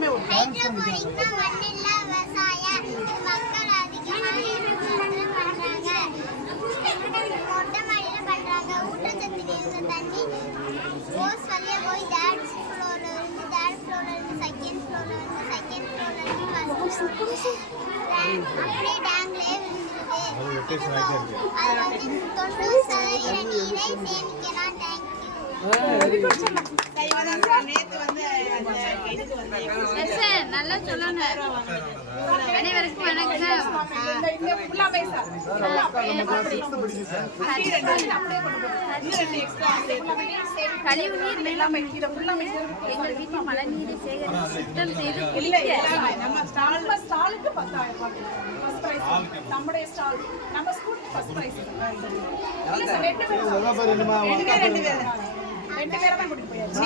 எல்லாமே ஒரு ஹைட்ரோபோனிக்னா மண்ணில்லா விவசாயம். மக்கள் அதிகமாக பண்றாங்க. மொட்டை மாடியில பண்றாங்க. ஊட்டச்சத்து நிறைந்த தண்ணி ஓஸ் வழியா போய் தேர்ட் ஃப்ளோர்ல இருந்து செகண்ட் ஃப்ளோர்ல இருந்து செகண்ட் ஃப்ளோர்ல இருந்து ஃபர்ஸ்ட் அப்படியே டேங்க்லயே விழுந்துருது. அது வந்து 90% நீரை சேமிக்கலாம். நல்லா சொல்லணும். அனைவருக்கும் வணக்கம். கழிவு நீர் எங்கள் வீட்டில் மழை நீரை சேகரித்து சுத்தம் செய்து நம்ம ஸ்டாலுக்கு 10,000 நம்முடைய ஸ்டால் நம்ம ஸ்கூலுக்கு ஃபர்ஸ்ட் பிரைஸ். ரெண்டு பேரும் தான் கூட்டிட்டு போயாச்சு.